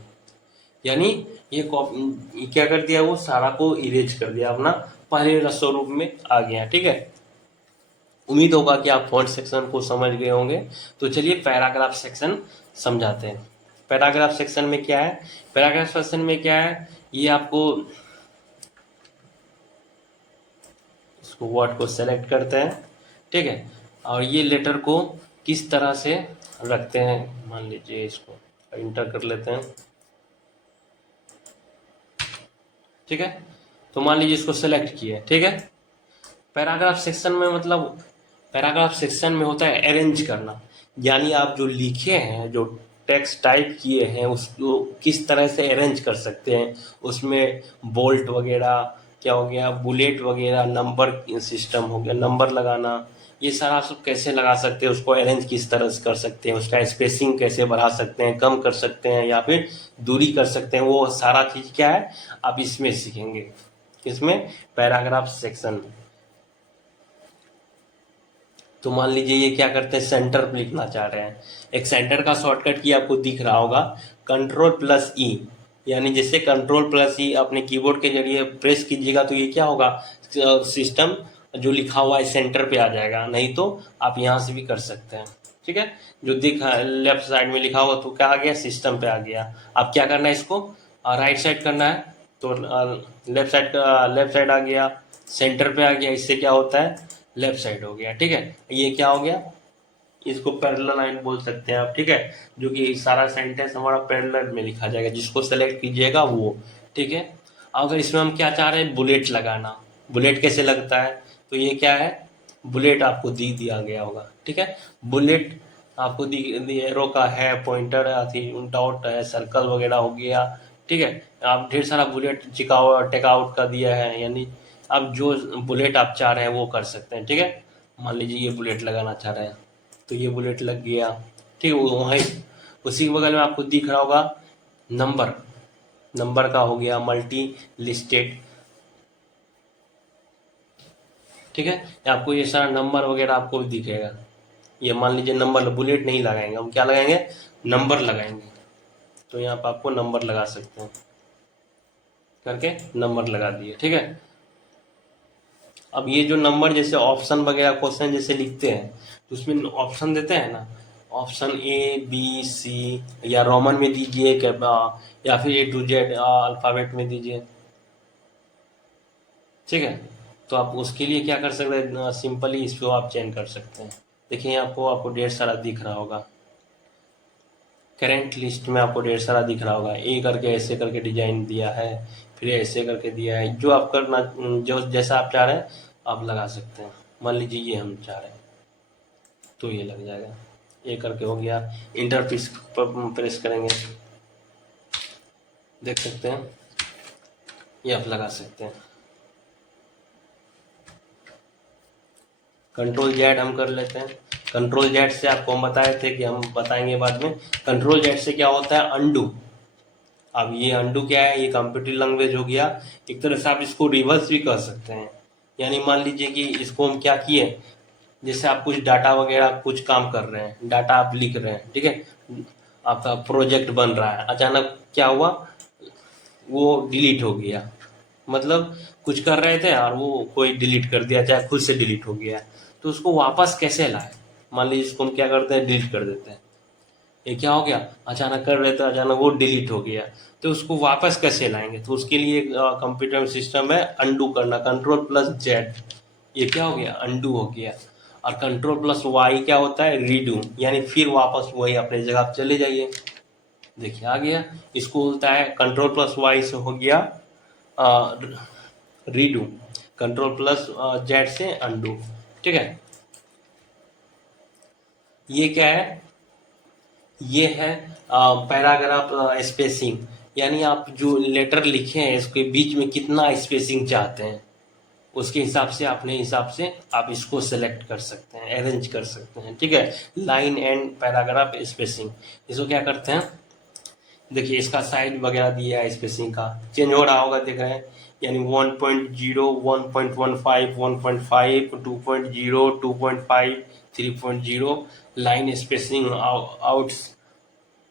यानी ये ये क्या कर दिया, वो सारा को इरेज कर दिया, अपना पहले स्वरूप में आ गया। ठीक है, उम्मीद होगा कि आप फॉन्ट सेक्शन को समझ गए होंगे। तो चलिए पैराग्राफ सेक्शन समझाते हैं। पैराग्राफ सेक्शन में क्या है, पैराग्राफ सेक्शन में क्या है, ये आपको, इसको वर्ड को सेलेक्ट करते हैं। ठीक है, और ये लेटर को किस तरह से रखते हैं, मान लीजिए इसको इंटर कर लेते हैं। ठीक है, तो मान लीजिए इसको सेलेक्ट किए। ठीक है, पैराग्राफ सेक्शन में मतलब, पैराग्राफ सेक्शन में होता है अरेंज करना, यानी आप जो लिखे हैं, जो टेक्स्ट टाइप किए हैं, उसको किस तरह से अरेंज कर सकते हैं। उसमें बोल्ट वगैरह क्या हो गया, बुलेट वगैरह, नंबर सिस्टम हो गया, नंबर लगाना, ये सारा सब कैसे लगा सकते हैं, उसको अरेंज किस तरह से कर सकते हैं, उसका स्पेसिंग कैसे बढ़ा सकते हैं, कम कर सकते हैं, या फिर दूरी कर सकते हैं, वो सारा चीज़ क्या है, आप इसमें सीखेंगे। इसमें पैराग्राफ सेक्शन में। तो मान लीजिए ये क्या करते हैं, सेंटर पे लिखना चाह रहे हैं। एक सेंटर का शॉर्टकट की आपको दिख रहा होगा, कंट्रोल प्लस ई, यानी जैसे कंट्रोल प्लस ई अपने कीबोर्ड के जरिए प्रेस कीजिएगा तो ये क्या होगा, सिस्टम जो लिखा हुआ है सेंटर पे आ जाएगा, नहीं तो आप यहाँ से भी कर सकते हैं। ठीक है, जो दिखा लेफ्ट साइड में लिखा होगा तो क्या आ गया, सिस्टम पे आ गया। अब क्या करना है, इसको राइट साइड करना है, तो लेफ्ट साइड आ गया, सेंटर पे आ गया, इससे क्या होता है, लेफ्ट साइड हो गया। ठीक है, ये क्या हो गया, इसको पैरेलल लाइन बोल सकते हैं आप। ठीक है, जो कि सारा सेंटेंस हमारा पैरेलल में लिखा जाएगा, जिसको सेलेक्ट कीजिएगा वो। ठीक है, अगर इसमें हम क्या चाह रहे हैं, बुलेट लगाना, बुलेट कैसे लगता है, तो ये क्या है, बुलेट आपको दिया गया होगा। ठीक है, बुलेट आपको एरो का है, पॉइंटर डॉट है, सर्कल वगैरह हो गया। ठीक है, आप ढेर सारा बुलेट टेकआउट का दिया है, यानी आप जो बुलेट आप चाह रहे हैं वो कर सकते हैं। ठीक है, मान लीजिए ये बुलेट लगाना चाह रहे हैं, तो ये बुलेट लग गया। ठीक है, वहीं उसी के बगल में आपको दिख रहा होगा नंबर, नंबर का हो गया मल्टी लिस्टेड। ठीक है, आपको ये सारा नंबर वगैरह आपको भी दिखेगा। ये मान लीजिए नंबर, बुलेट नहीं लगाएंगे हम, क्या लगाएंगे, नंबर लगाएंगे। तो यहाँ पर आपको नंबर लगा सकते हैं, करके नंबर लगा दिए। ठीक है, अब ये जो नंबर जैसे ऑप्शन वगैरह क्वेश्चन जैसे लिखते हैं तो उसमें ऑप्शन देते हैं ना, ऑप्शन ए बी सी, या रोमन में दीजिए या फिर A to Z अल्फ़ाबेट में दीजिए, ठीक है। तो आप उसके लिए क्या कर सकते हैं, सिंपली इसको आप चेंज कर सकते हैं। देखिए आपको ढेर सारा दिख रहा होगा, करेंट लिस्ट में आपको ढेर सारा दिख रहा होगा, ए करके ऐसे करके डिजाइन दिया है, फिर ऐसे करके दिया है, जो आप करना, जो जैसा आप चाह रहे हैं आप लगा सकते हैं। मान लीजिए ये हम चाह रहे हैं तो ये लग जाएगा, ये करके हो गया। इंटर प्रेस करेंगे, देख सकते हैं, ये आप लगा सकते हैं। Ctrl Z हम कर लेते हैं। Ctrl Z से आपको हम बताए थे कि हम बताएंगे बाद में। Ctrl Z से क्या होता है, अंडू। अब ये अंडू क्या है, ये कंप्यूटर लैंग्वेज हो गया। एक तरह से आप इसको रिवर्स भी कर सकते हैं। यानी मान लीजिए कि इसको हम क्या किए, जैसे आप कुछ डाटा वगैरह कुछ काम कर रहे हैं, डाटा आप लिख रहे हैं, ठीक है, आपका प्रोजेक्ट बन रहा है, अचानक क्या हुआ, वो डिलीट हो गया। मतलब कुछ कर रहे थे और वो कोई डिलीट कर दिया, चाहे खुद से डिलीट हो गया, तो उसको वापस कैसे लाए। मान लीजिए इसको हम क्या करते हैं, डिलीट कर देते हैं, ये क्या हो गया, अचानक कर रहे थे, अचानक वो डिलीट हो गया, तो उसको वापस कैसे लाएंगे। तो उसके लिए कंप्यूटर सिस्टम है अंडू करना, Ctrl+Z, ये क्या हो गया, अंडू हो गया। और Ctrl+Y क्या होता है, रीडू, यानी फिर वापस वही अपने जगह पे चले जाइए। देखिए आ गया। इसको बोलता है Ctrl+Y से हो गया रीडू, Ctrl+Z से अंडू, ठीक है। ये क्या है, ये है पैराग्राफ स्पेसिंग, यानी आप जो लेटर लिखे हैं इसके बीच में कितना स्पेसिंग चाहते हैं, उसके हिसाब से अपने हिसाब से आप इसको सेलेक्ट कर सकते हैं, अरेंज कर सकते हैं, ठीक है। लाइन एंड पैराग्राफ स्पेसिंग, इसको क्या करते हैं, देखिए इसका साइज वगैरह दिया है, स्पेसिंग का चेंज हो रहा होगा, देख रहे हैं, यानी 1.0, 1.15, 1.5, 2.0, 2.5, 3.0, लाइन स्पेसिंग, आउट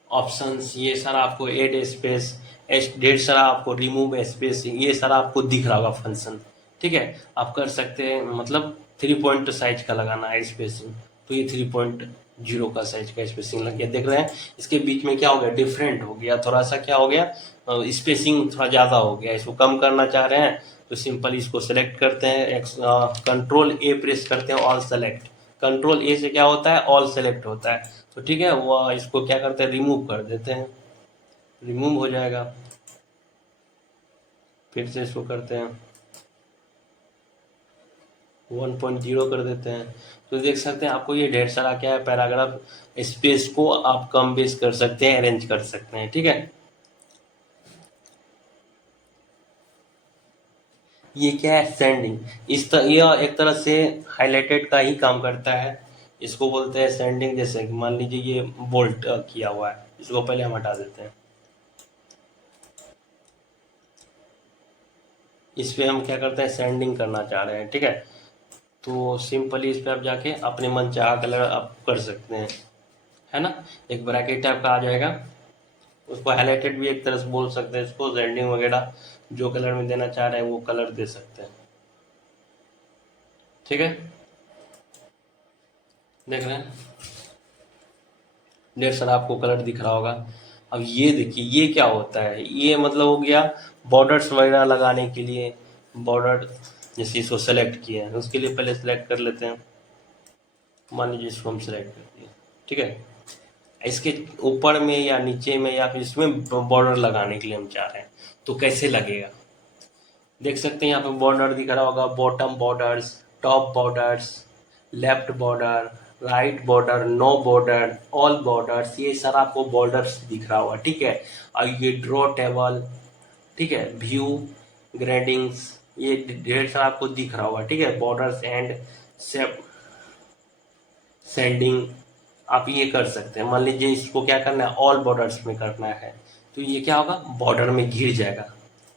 ऑप्शंस, ये सारा आपको एड स्पेस, ढेर सारा आपको रिमूव स्पेस, ये सारा आपको दिख रहा होगा फंक्शन, ठीक है। आप कर सकते हैं, मतलब 3 पॉइंट साइज का लगाना है स्पेसिंग, तो ये 3.0 का साइज का स्पेसिंग लग गया, देख रहे हैं। इसके बीच में क्या हो गया, डिफरेंट हो गया, थोड़ा सा क्या हो गया, स्पेसिंग थोड़ा ज़्यादा हो गया। इसको कम करना चाह रहे हैं तो सिंपल इसको सेलेक्ट करते हैं, Ctrl+A प्रेस करते हैं, ऑल सेलेक्ट। Ctrl+A से क्या होता है, ऑल सेलेक्ट होता है, तो ठीक है, वो इसको क्या करते हैं, रिमूव कर देते हैं, रिमूव हो जाएगा। फिर से इसको करते हैं 1.0 कर देते हैं, तो देख सकते हैं आपको ये ढेर सारा क्या है, पैराग्राफ स्पेस को आप कम बेस कर सकते हैं, अरेंज कर सकते हैं, ठीक है। ये क्या है, सेंडिंग, यह एक तरह से हाईलाइटेड का ही काम करता है, इसको बोलते हैं सेंडिंग। जैसे कि मान लीजिए ये बोल्ट किया हुआ है, इसको पहले हम हटा देते हैं, इस पे हम क्या करते हैं, सेंडिंग करना चाह रहे हैं, ठीक है। तो सिंपली इस पे आप जाके अपने मन चाहा कलर आप कर सकते हैं, है ना। एक ब्रैकेट टाइप का आ जाएगा, उसको हाईलाइटेड भी एक तरह से बोल सकते हैं, इसको सेंडिंग वगैरह जो कलर में देना चाह रहे हैं वो कलर दे सकते हैं, ठीक है। देख रहे हैं ढेर सारा आपको कलर दिख रहा होगा। अब ये देखिए ये क्या होता है, ये मतलब हो गया बॉर्डर्स वगैरह लगाने के लिए, बॉर्डर जैसे इसको सेलेक्ट किया है उसके लिए पहले सेलेक्ट कर लेते हैं, मान लीजिए इसको हम सेलेक्ट कर दिए, ठीक है। इसके ऊपर में या नीचे में या फिर इसमें बॉर्डर लगाने के लिए हम चाह रहे हैं, तो कैसे लगेगा, देख सकते हैं यहाँ पे बॉर्डर दिख रहा होगा, bottom borders, top borders, left border, right border, no border, all borders, ये सारा आपको बॉर्डर्स दिख रहा होगा, ठीक है। और ये ड्रॉ टेबल, ठीक है, व्यू, ग्रेडिंग्स, ये ढेर सारा आपको दिख रहा होगा, ठीक है। बॉर्डर्स एंड सेंडिंग आप ये कर सकते हैं। मान लीजिए इसको क्या करना है, ऑल बॉर्डर्स में करना है, तो ये क्या होगा, बॉर्डर में घिर जाएगा,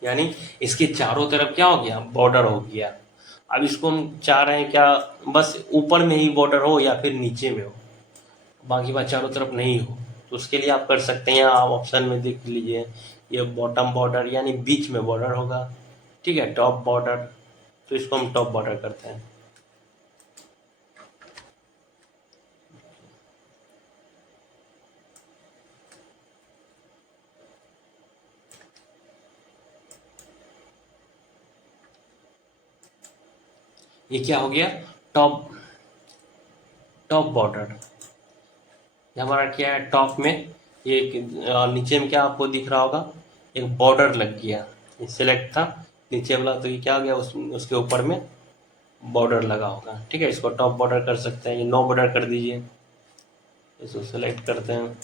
यानी इसके चारों तरफ क्या हो गया, बॉर्डर हो गया। अब इसको हम चाह रहे हैं क्या, बस ऊपर में ही बॉर्डर हो या फिर नीचे में हो, बाकी बात चारों तरफ नहीं हो, तो उसके लिए आप कर सकते हैं, यहाँ आप ऑप्शन में देख लीजिए, ये बॉटम बॉर्डर यानी बीच में बॉर्डर होगा, ठीक है। टॉप बॉर्डर, तो इसको हम टॉप बॉर्डर करते हैं। ये क्या हो गया, टॉप टॉप बॉर्डर। ये हमारा क्या है, टॉप में ये नीचे में क्या आपको दिख रहा होगा, एक बॉर्डर लग गया। ये सिलेक्ट था नीचे वाला, तो ये क्या हो गया, उसके ऊपर में बॉर्डर लगा होगा। ठीक है, इसको टॉप बॉर्डर कर सकते हैं। ये नो बॉर्डर कर दीजिए, इसको सिलेक्ट करते हैं,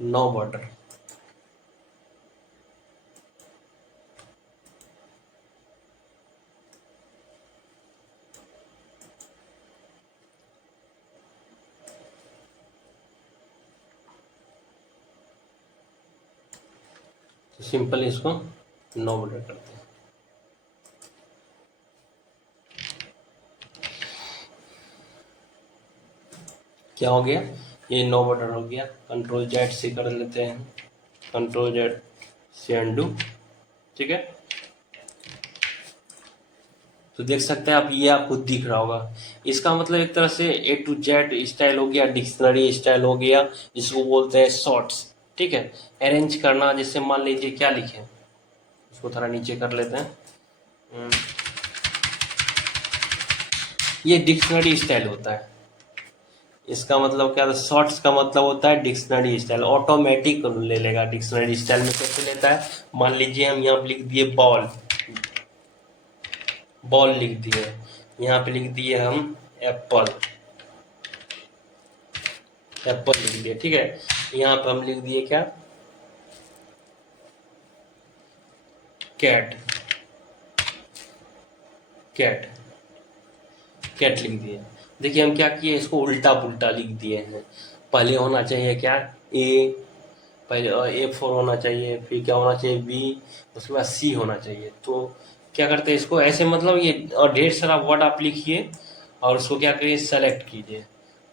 नो बॉर्डर। तो सिंपल इसको नो बॉर्डर करते हैं। क्या हो गया, ये नो बॉर्डर हो गया। कंट्रोल जेड से कर लेते हैं, कंट्रोल जेड से अनडू। ठीक है, तो देख सकते हैं आप, ये आपको दिख रहा होगा। इसका मतलब एक तरह से ए टू जेड स्टाइल हो गया, डिक्शनरी स्टाइल हो गया, जिसको बोलते हैं शॉर्ट्स। ठीक है, अरेंज करना, जैसे मान लीजिए क्या लिखे, इसको थोड़ा नीचे कर लेते हैं। ये डिक्शनरी स्टाइल होता है। इसका मतलब क्या, शॉर्ट्स का मतलब होता है डिक्शनरी स्टाइल, ऑटोमेटिक ले लेगा। डिक्शनरी स्टाइल में कैसे लेता है, मान लीजिए हम यहाँ पे लिख दिए बॉल, बॉल लिख दिए, यहाँ पे लिख दिए हम एप्पल, एप्पल लिख दिए। ठीक है, यहाँ पे हम लिख दिए क्या, कैट, कैट, कैट लिख दिए। देखिए हम क्या किए, इसको उल्टा पुल्टा लिख दिए हैं। पहले होना चाहिए क्या, ए, पहले A4 होना चाहिए, फिर क्या होना चाहिए बी, उसके बाद सी होना चाहिए। तो क्या करते हैं इसको ऐसे, मतलब ये ढेर सारा वर्ड आप लिखिए और उसको क्या करिए, सेलेक्ट कीजिए।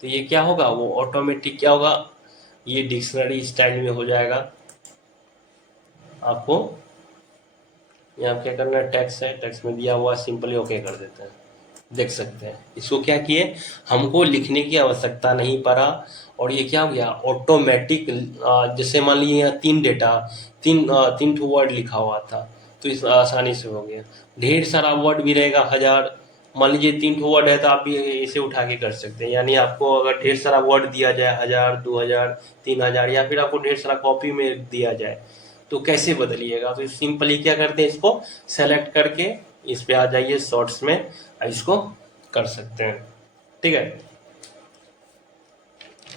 तो ये क्या होगा, वो ऑटोमेटिक क्या होगा, ये डिक्शनरी स्टाइल में हो जाएगा। आपको यहाँ क्या करना है, टैक्स है, टैक्स में दिया हुआ, सिंपली ओके कर देते हैं। देख सकते हैं इसको क्या किए, हमको लिखने की आवश्यकता नहीं पड़ा, और ये क्या हो गया ऑटोमेटिक। जैसे मान लीजिए यहाँ तीन डेटा, तीन ठो वर्ड लिखा हुआ था, तो इस आसानी से हो गया। ढेर सारा वर्ड भी रहेगा, 1000, मान लीजिए 3 ठो वर्ड है, तो आप भी इसे उठा के कर सकते हैं। यानी आपको अगर ढेर सारा वर्ड दिया जाए, 1000, 2000, 3000, या फिर आपको ढेर सारा कॉपी में दिया जाए, तो कैसे बदलिएगा। तो सिंपली क्या करते हैं, इसको सेलेक्ट करके इस पे आ जाइए शॉर्ट्स में, इसको कर सकते हैं। ठीक है,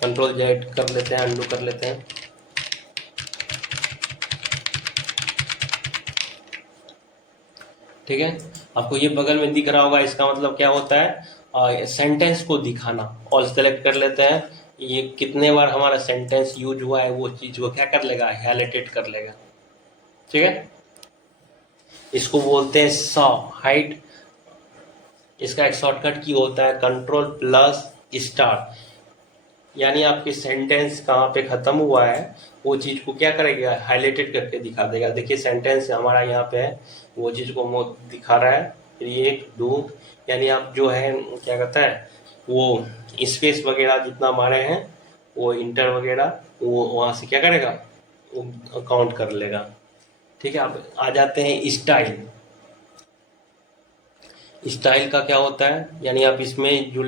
कंट्रोल जेड कर लेते हैं, अंडू कर लेते हैं। ठीक है, आपको ये बगल में दिख रहा होगा, इसका मतलब क्या होता है, सेंटेंस को दिखाना। और सेलेक्ट कर लेते हैं, ये कितने बार हमारा सेंटेंस यूज हुआ है, वो चीज को क्या कर लेगा, हाईलाइटेड कर लेगा। ठीक है, इसको बोलते हैं सॉ हाइट। इसका एक शॉर्टकट की होता है कंट्रोल प्लस स्टार, यानी आपके सेंटेंस कहाँ पे खत्म हुआ है, वो चीज को क्या करेगा, हाईलाइटेड करके दिखा देगा। देखिए सेंटेंस हमारा यहाँ पे है, वो चीज को वो दिखा रहा है। फिर एक दो, यानी आप जो है क्या कहता है, वो स्पेस वगैरह जितना मारे हैं, वो इंटर वगैरह, वो वहां से क्या करेगा, वो काउंट कर लेगा। ठीक है, आप आ जाते हैं स्टाइल। स्टाइल का क्या होता है, यानी आप इसमें जो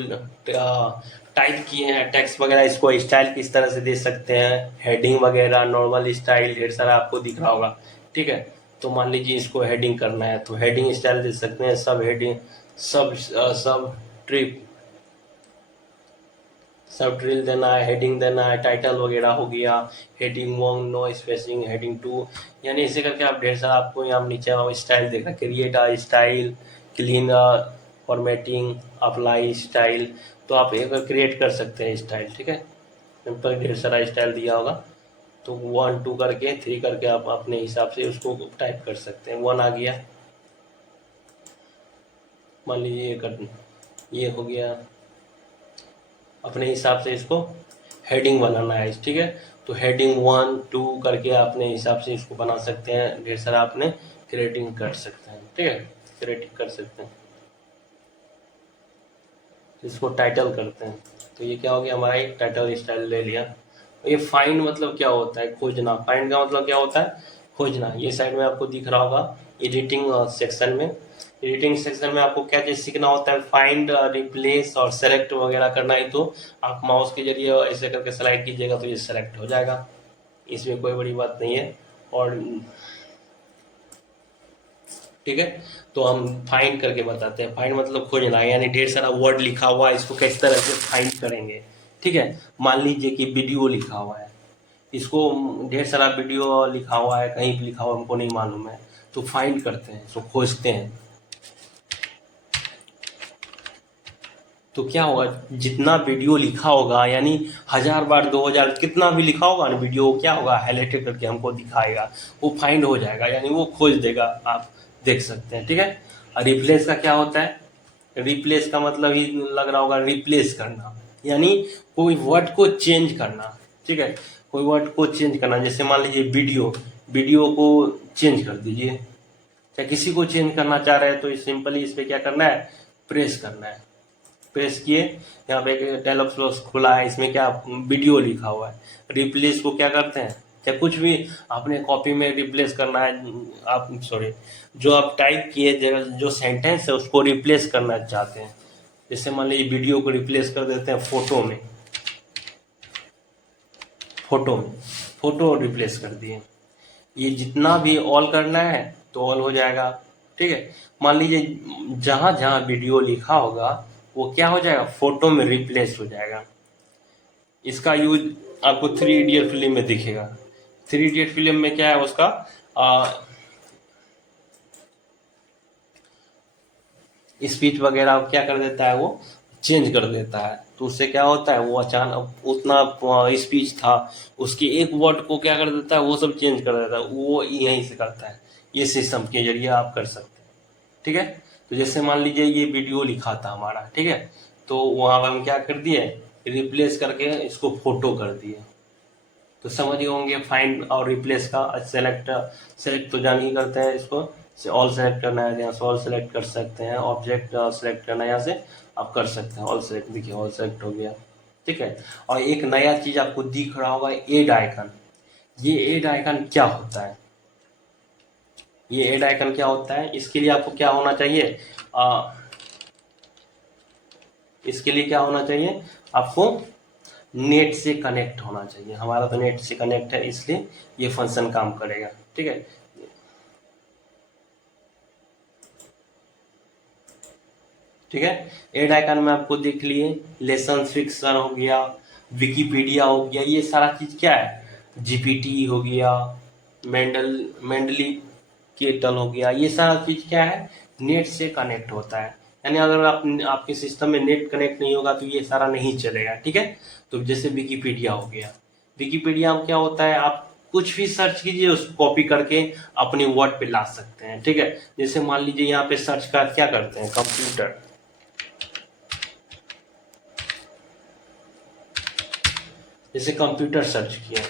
टाइप किए हैं टेक्स्ट वगैरह, इसको स्टाइल किस तरह से दे सकते हैं, हेडिंग वगैरह, नॉर्मल स्टाइल, ढेर सारा आपको दिख रहा होगा। ठीक है, तो मान लीजिए इसको हेडिंग करना है, तो हेडिंग स्टाइल दे सकते हैं, सब हेडिंग, सब ट्रिप, सब ड्रिल देना है, हेडिंग देना है, टाइटल वगैरह हो गया, हेडिंग 1 नो स्पेसिंग, हेडिंग 2, यानी ऐसे करके आप ढेर सारा, आपको यहाँ नीचे स्टाइल देखना, create a style, clean formatting, apply style, तो आप एक क्रिएट कर सकते हैं स्टाइल। ठीक है, सिंपल ढेर सारा स्टाइल दिया होगा, तो 1 2 करके 3 करके आप अपने हिसाब से उसको टाइप कर सकते हैं। 1 आ गया, मान लीजिए ये हो गया, अपने हिसाब से इसको हेडिंग बनाना है। ठीक है, तो हेडिंग 1 2 करके अपने हिसाब से इसको बना सकते हैं, ढेर सारा आपने क्रिएटिंग कर सकते हैं, ठीक है, क्रिएटिंग कर सकते हैं। तो इसको टाइटल करते हैं, तो ये क्या हो गया, हमारा एक टाइटल स्टाइल ले लिया। ये फाइंड मतलब क्या होता है, खोजना। फाइंड का मतलब क्या होता है, खोजना। ये साइड में आपको दिख रहा होगा एडिटिंग सेक्शन में। एडिटिंग सेक्शन में आपको क्या चीज़ सीखना होता है, फाइंड, रिप्लेस और सेलेक्ट वगैरह करना है। तो आप माउस के जरिए ऐसे करके स्लाइड कीजिएगा तो ये सेलेक्ट हो जाएगा, इसमें कोई बड़ी बात नहीं है। और ठीक है, तो हम फाइंड करके बताते हैं। फाइंड मतलब खोजना, यानी ढेर सारा वर्ड लिखा हुआ है, इसको किस तरह से फाइंड करेंगे। ठीक है, मान लीजिए कि वीडियो लिखा हुआ है, इसको ढेर सारा वीडियो लिखा हुआ है, कहीं भी लिखा हुआ हमको नहीं मालूम है, तो फाइंड करते हैं, इसको खोजते हैं। तो क्या होगा, जितना वीडियो लिखा होगा, यानी 1000 बार 2000 कितना भी लिखा होगा ना वीडियो, क्या होगा, हाईलाइटेड करके हमको दिखाएगा, वो फाइंड हो जाएगा, यानी वो खोज देगा, आप देख सकते हैं। ठीक है, और रिप्लेस का क्या होता है, रिप्लेस का मतलब ही लग रहा होगा, रिप्लेस करना, यानी कोई वर्ड को चेंज करना। ठीक है, कोई वर्ड को चेंज करना, जैसे मान लीजिए वीडियो, वीडियो को चेंज कर दीजिए, या किसी को चेंज करना चाह रहे हैं तो सिंपली इस पर क्या करना है, प्रेस करना है। प्रेस किए, यहाँ पे एक डायलॉग बॉक्स खुला है, इसमें क्या वीडियो लिखा हुआ है। रिप्लेस को क्या करते हैं, या कुछ भी आपने कॉपी में रिप्लेस करना है, आप सॉरी, जो आप टाइप किए जो सेंटेंस है उसको रिप्लेस करना चाहते हैं। जैसे मान लीजिए वीडियो को रिप्लेस कर देते हैं फोटो में, फोटो में फोटो रिप्लेस कर दिए। ये जितना भी ऑल करना है तो ऑल हो जाएगा। ठीक है, मान लीजिए जहाँ जहाँ वीडियो लिखा होगा वो क्या हो जाएगा, फोटो में रिप्लेस हो जाएगा। इसका यूज आपको 3 इडियट फिल्म में दिखेगा। 3 इडियट फिल्म में क्या है, उसका स्पीच वगैरह क्या कर देता है, वो चेंज कर देता है। तो उससे क्या होता है, वो अचानक उतना स्पीच था, उसके एक वर्ड को क्या कर देता है, वो सब चेंज कर देता है, वो यहीं से करता है। ये सिस्टम के जरिए आप कर सकते हैं। ठीक है, तो जैसे मान लीजिए ये वीडियो लिखा था हमारा, ठीक है, तो वहाँ पर हम क्या कर दिए, रिप्लेस करके इसको फोटो कर दिए। तो समझ गए होंगे फाइंड और रिप्लेस का। सेलेक्ट, सेलेक्ट तो जान ही करते हैं, इसको ऑल सेलेक्ट करना है, यहाँ से ऑल सेलेक्ट कर सकते हैं। ऑब्जेक्ट सेलेक्ट करना है, यहाँ से आप कर सकते हैं ऑल सेलेक्ट। देखिए ऑल सेलेक्ट हो गया। ठीक है, और एक नया चीज आपको दिख रहा होगा, एड आइकन। ये एड आइकन क्या होता है, ये एड आइकन क्या होता है, इसके लिए आपको क्या होना चाहिए, इसके लिए क्या होना चाहिए, आपको नेट से कनेक्ट होना चाहिए। हमारा तो नेट से कनेक्ट है, इसलिए ये फंक्शन काम करेगा। ठीक है, ठीक है, एड आइकन में आपको देख लिए, लेसन फिक्सर हो गया, विकिपीडिया हो गया, ये सारा चीज क्या है, जीपीटी हो गया, मेंडली केटल हो गया, ये सारा चीज क्या है, नेट से कनेक्ट होता है। यानी अगर आप आपके सिस्टम में नेट कनेक्ट नहीं होगा तो ये सारा नहीं चलेगा। ठीक है, तो जैसे विकिपीडिया हो गया, विकिपीडिया में क्या होता है, आप कुछ भी सर्च कीजिए उसको कॉपी करके अपनी वर्ड पे ला सकते हैं। ठीक है, जैसे मान लीजिए यहाँ पे सर्च का क्या करते हैं, कंप्यूटर, जैसे कंप्यूटर सर्च किया,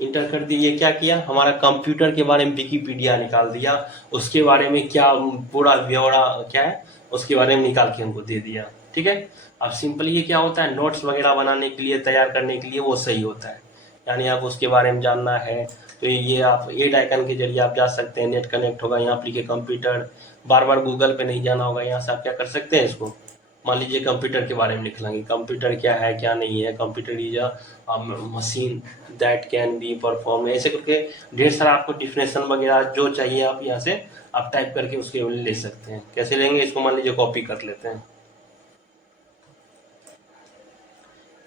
इंटर कर दिए, क्या किया, हमारा कंप्यूटर के बारे में विकिपीडिया निकाल दिया, उसके बारे में क्या पूरा ब्यौरा क्या है उसके बारे में निकाल के हमको दे दिया। ठीक है, अब सिंपली ये क्या होता है, नोट्स वगैरह बनाने के लिए, तैयार करने के लिए वो सही होता है। यानी आप उसके बारे में जानना है तो ये आप एड आइकन के जरिए आप जा सकते हैं, नेट कनेक्ट होगा, यहाँ पर कंप्यूटर, बार बार गूगल पे नहीं जाना होगा, यहाँ से आप क्या कर सकते हैं, इसको मान लीजिए कंप्यूटर के बारे में लिख लेंगे, कंप्यूटर क्या है क्या नहीं है, computer is a machine that can be perform, ऐसे करके ढेर सारा आपको डिफिनेशन वगैरह जो चाहिए आप यहाँ से आप टाइप करके उसके ले सकते हैं। कैसे लेंगे, इसको मान लीजिए कॉपी कर लेते हैं,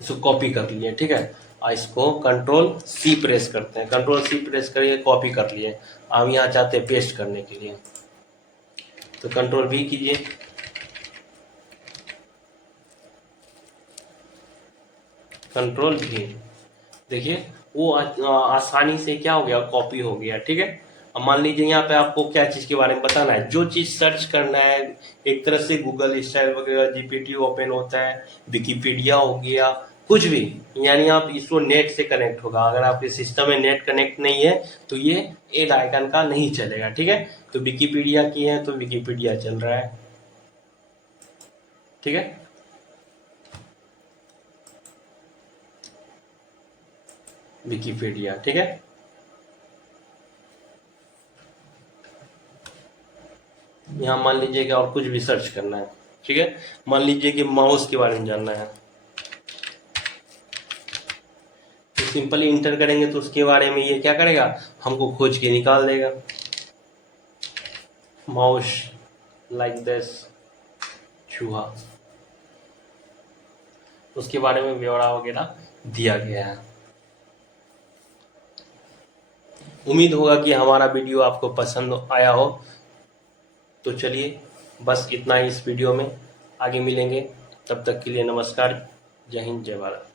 इसको कॉपी कर लिए। ठीक है, और इसको कंट्रोल सी प्रेस करते हैं, कंट्रोल सी प्रेस करिए, कॉपी कर लिए। हम यहाँ चाहते हैं पेस्ट करने के लिए, तो कंट्रोल भी कीजिए, कंट्रोल भी, देखिए वो आसानी से क्या हो गया, कॉपी हो गया। ठीक है, अब मान लीजिए यहाँ पे आपको क्या चीज के बारे में बताना है, जो चीज सर्च करना है, एक तरह से गूगल स्टाइल वगैरह, जीपीटी ओपन होता है, विकिपीडिया हो गया, कुछ भी, यानी आप इसको नेट से कनेक्ट होगा। अगर आपके सिस्टम में नेट कनेक्ट नहीं है तो ये एड आइकन का नहीं चलेगा, ठीक है। तो विकिपीडिया की है तो विकिपीडिया चल रहा है, ठीक है। विकिपीडिया, ठीक है। यहाँ मान लीजिए कि और कुछ भी सर्च करना है, ठीक है। मान लीजिए कि माउस के बारे में जानना है, तो सिंपली इंटर करेंगे तो उसके बारे में ये क्या करेगा, हमको खोज के निकाल देगा। माउस लाइक दिस, चूहा, उसके बारे में ब्यौरा वगैरह दिया गया है। उम्मीद होगा कि हमारा वीडियो आपको पसंद आया हो। तो चलिए बस इतना ही इस वीडियो में, आगे मिलेंगे, तब तक के लिए नमस्कार, जय हिंद, जय भारत।